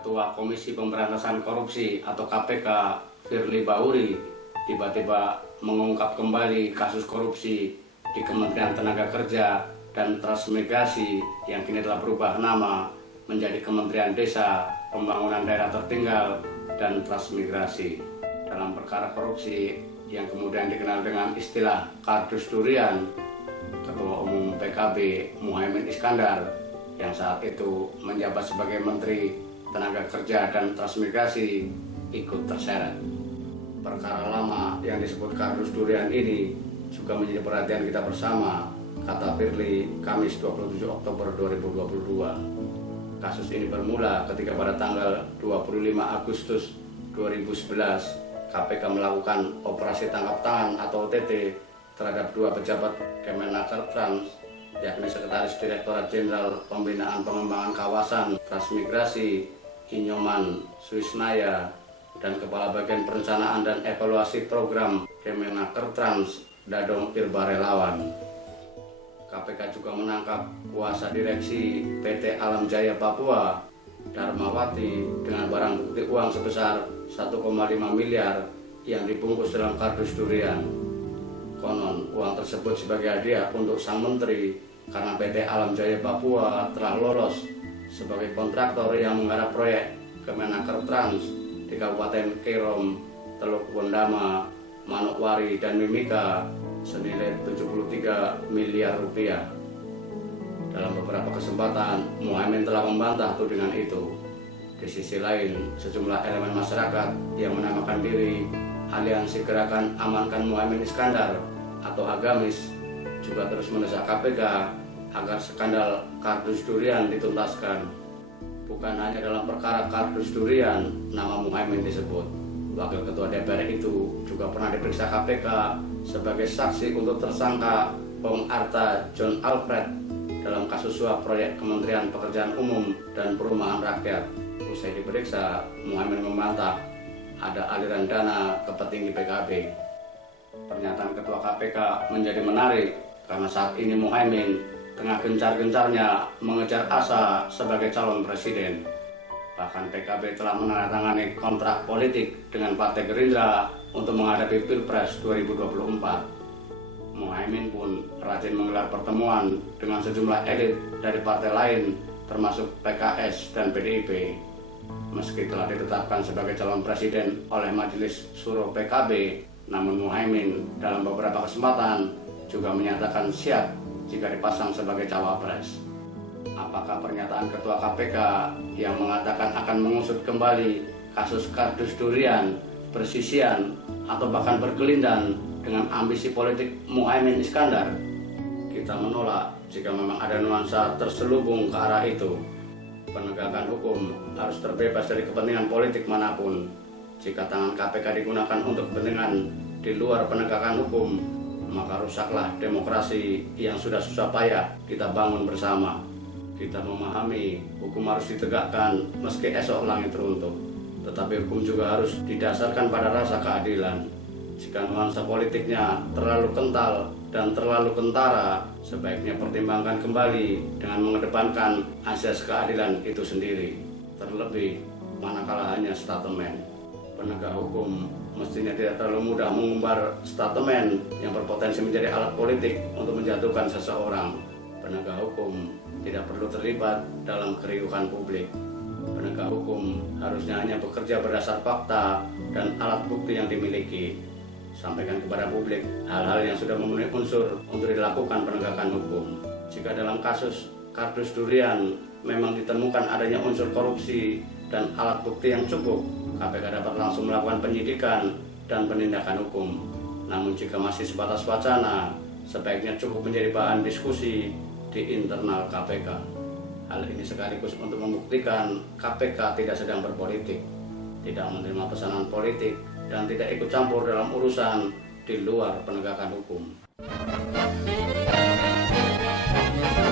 Ketua Komisi Pemberantasan Korupsi atau KPK Firly Bahuri tiba-tiba mengungkap kembali kasus korupsi di Kementerian Tenaga Kerja dan Transmigrasi yang kini telah berubah nama menjadi Kementerian Desa, Pembangunan Daerah Tertinggal, dan Transmigrasi. Dalam perkara korupsi yang kemudian dikenal dengan istilah kardus durian, Ketua Umum PKB Muhaimin Iskandar yang saat itu menjabat sebagai Menteri Tenaga Kerja dan Transmigrasi ikut terseret. Perkara lama yang disebut kardus durian ini juga menjadi perhatian kita bersama, kata Firly Kamis 27 Oktober 2022. Kasus ini bermula ketika pada tanggal 25 Agustus 2011 KPK melakukan operasi tangkap tangan atau OTT terhadap dua pejabat Kemenaker-Trans, yakni Sekretaris Direktorat Jenderal Pembinaan Pengembangan Kawasan Transmigrasi Inyoman Suisnaya dan Kepala Bagian Perencanaan dan Evaluasi Program Kemenaker-Trans Dadong Irbarelawan. KPK juga menangkap kuasa direksi PT Alam Jaya Papua Darmawati dengan barang bukti uang sebesar 1,5 miliar yang dibungkus dalam kardus durian. Konon uang tersebut sebagai hadiah untuk sang menteri karena PT Alam Jaya Papua telah lolos sebagai kontraktor yang menggarap proyek Kemenaker-Trans di Kabupaten Kerom, Teluk Bondama, Manokwari, dan Mimika senilai 73 miliar rupiah. Dalam beberapa kesempatan, Muhaimin telah membantah tudingan itu. Di sisi lain, sejumlah elemen masyarakat yang menamakan diri Aliansi Gerakan Amankan Muhaimin Iskandar atau Agamis juga terus mendesak KPK agar skandal kardus durian dituntaskan. Bukan hanya dalam perkara kardus durian, nama Muhaimin disebut. Wakil Ketua DPR itu juga pernah diperiksa KPK sebagai saksi untuk tersangka Bong Arta John Alfred dalam kasus suap proyek Kementerian Pekerjaan Umum dan Perumahan Rakyat. Usai diperiksa, Muhaimin membantah ada aliran dana ke petinggi PKB. Pernyataan Ketua KPK menjadi menarik karena saat ini Muhaimin tengah gencar-gencarnya mengejar asa sebagai calon presiden. Bahkan PKB telah menandatangani kontrak politik dengan Partai Gerindra untuk menghadapi Pilpres 2024. Muhaimin pun rajin menggelar pertemuan dengan sejumlah elit dari partai lain termasuk PKS dan PDIP. Meski telah ditetapkan sebagai calon presiden oleh Majelis Syuro PKB, namun Muhaimin dalam beberapa kesempatan juga menyatakan siap jika dipasang sebagai cawapres. Apakah pernyataan Ketua KPK yang mengatakan akan mengusut kembali kasus kardus durian, persisian, atau bahkan berkelindan dengan ambisi politik Muhaimin Iskandar? Kita menolak jika memang ada nuansa terselubung ke arah itu. Penegakan hukum harus terbebas dari kepentingan politik manapun. Jika tangan KPK digunakan untuk kepentingan di luar penegakan hukum, maka rusaklah demokrasi yang sudah susah payah kita bangun bersama. Kita memahami hukum harus ditegakkan meski esok langit runtuh, tetapi hukum juga harus didasarkan pada rasa keadilan. Jika nuansa politiknya terlalu kental dan terlalu kentara, sebaiknya pertimbangkan kembali dengan mengedepankan asas keadilan itu sendiri. Terlebih, manakala hanya statemen. Penegak hukum mestinya tidak terlalu mudah mengumbar statemen yang berpotensi menjadi alat politik untuk menjatuhkan seseorang. Penegak hukum tidak perlu terlibat dalam keriuhan publik. Penegak hukum harusnya hanya bekerja berdasar fakta dan alat bukti yang dimiliki. Sampaikan kepada publik hal-hal yang sudah memenuhi unsur untuk dilakukan penegakan hukum. Jika dalam kasus kardus durian memang ditemukan adanya unsur korupsi dan alat bukti yang cukup, KPK dapat langsung melakukan penyidikan dan penindakan hukum. Namun jika masih sebatas wacana, sebaiknya cukup menjadi bahan diskusi di internal KPK. Hal ini sekaligus untuk membuktikan KPK tidak sedang berpolitik, tidak menerima pesanan politik, dan tidak ikut campur dalam urusan di luar penegakan hukum.